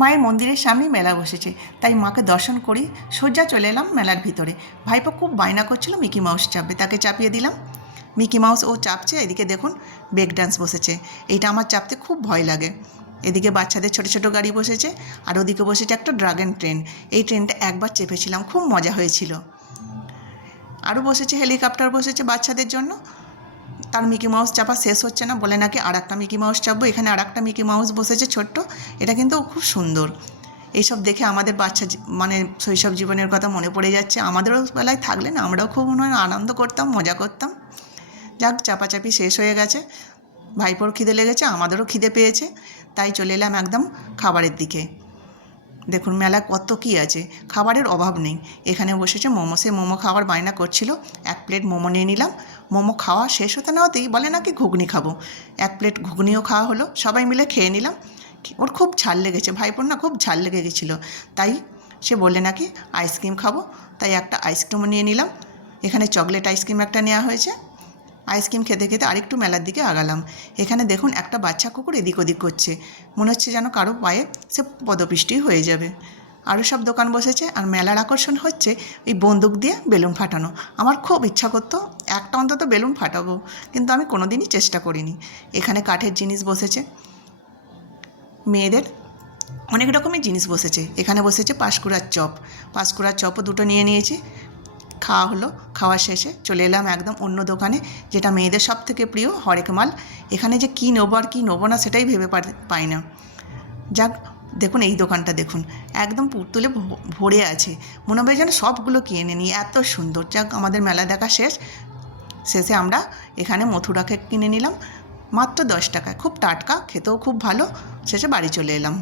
মায়ের মন্দিরের সামনেই মেলা বসেছে, তাই মাকে দর্শন করি সোজা চলে এলাম মেলার ভিতরে। ভাইপো খুব বায়না করছিল মিকি মাউস চাপবে, তাকে চাপিয়ে দিলাম। মিকি মাউস ও চাপছে। এদিকে দেখুন ব্রেক ডান্স বসেছে, এইটা আমার চাপতে খুব ভয় লাগে। এদিকে বাচ্চাদের ছোট ছোট গাড়ি বসেছে, আর ওদিকে বসেছে একটা ড্রাগন ট্রেন। এই ট্রেনটা একবার চেপেছিলাম, খুব মজা হয়েছিল। আরও বসেছে হেলিকপ্টার বসেছে বাচ্চাদের জন্য। তার মিকি মাউস চাপা শেষ হচ্ছে না, বলে নাকি আর একটা মিকি মাউস চাপবো। এখানে আর একটা মিকি মাউস বসেছে ছোট্ট, এটা কিন্তু খুব সুন্দর। এইসব দেখে আমাদের মানে শৈশব জীবনের কথা মনে পড়ে যাচ্ছে। আমাদেরও বেলায় থাকলে না আমরাও খুব আনন্দ করতাম, মজা করতাম। যাক, চাপাচাপি শেষ হয়ে গেছে, ভাইপোর খিদে লেগেছে, আমাদেরও খিদে পেয়েছে, তাই চলে এলাম একদম খাবারের দিকে। দেখুন মেলায় কত কী আছে, খাবারের অভাব নেই। এখানে বসেছে মোমো, সে মোমো খাওয়ার বায়না করছিল। এক প্লেট মোমো নিয়ে নিলাম। মোমো খাওয়া শেষ হতে না হতেই বলে নাকি ঘুগনি খাবো। এক প্লেট ঘুগনিও খাওয়া হলো, সবাই মিলে খেয়ে নিলাম। ওর খুব ঝাল লেগেছে, ভাইপোর না খুব ঝাল লেগে গেছিলো, তাই সে বললে নাকি আইসক্রিম খাবো, তাই একটা আইসক্রিমও নিয়ে নিলাম। এখানে চকলেট আইসক্রিম একটা নেওয়া হয়েছে। আইসক্রিম খেতে খেতে আরেকটু মেলার দিকে আগালাম। এখানে দেখুন একটা বাচ্চা কুকুর এদিক ওদিক করছে, মনে হচ্ছে যেন কারো পায়ে সে পদপিষ্টি হয়ে যাবে। আরও সব দোকান বসেছে, আর মেলার আকর্ষণ হচ্ছে এই বন্দুক দিয়ে বেলুন ফাটানো। আমার খুব ইচ্ছা করতো একটা অন্তত বেলুন ফাটাবো, কিন্তু আমি কোনোদিনই চেষ্টা করিনি। এখানে কাঠের জিনিস বসেছে, মেয়েদের অনেক রকমের জিনিস বসেছে। এখানে বসেছে পাঁশকুড়ার চপ, পাঁশকুড়ার চপও দুটো নিয়ে নিয়েছি। খাওয়া হলো, খাওয়া শেষে চলে এলাম একদম অন্য দোকানে, যেটা মেয়েদের সব থেকে প্রিয় হরেক মাল। এখানে যে কী নেবো আর কী নেবো না সেটাই ভেবে পাই না। যাক, দেখুন এই দোকানটা দেখুন, একদম পুতুলে ভরে আছে, মনে হবে যেন সবগুলো কিনে নিই, এত সুন্দর। যাক, আমাদের মেলা দেখা শেষে আমরা এখানে মথুরা কেক কিনে নিলাম মাত্র 10 টাকায়, খুব টাটকা, খেতেও খুব ভালো। শেষে বাড়ি চলে এলাম।